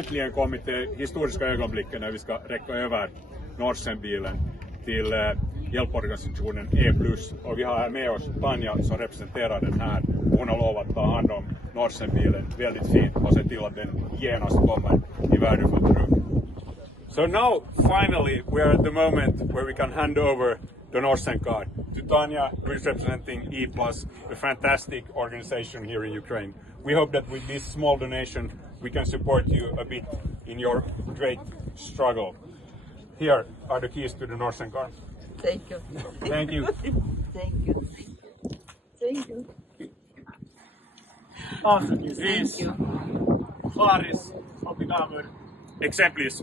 äntligen kommit till historiska ögonblicken när vi ska räcka över Norsenbilen till hjälporganisationen E+. Och vi har här med oss Tanja som representerar den här. Hon har lovat ta hand om Norsenbilen väldigt fint och se till att den genast kommer i värdefullt bruk. So now, finally, we are at the moment where we can hand over the Norsen card to Tanya, who is representing E+, a fantastic organization here in Ukraine. We hope that with this small donation, we can support you a bit in your great struggle. Here are the keys to the Norsen card. Thank you. Thank you. Thank you. Thank you. Awesome. Thank you. Klaris, op die kamer. Exemplis.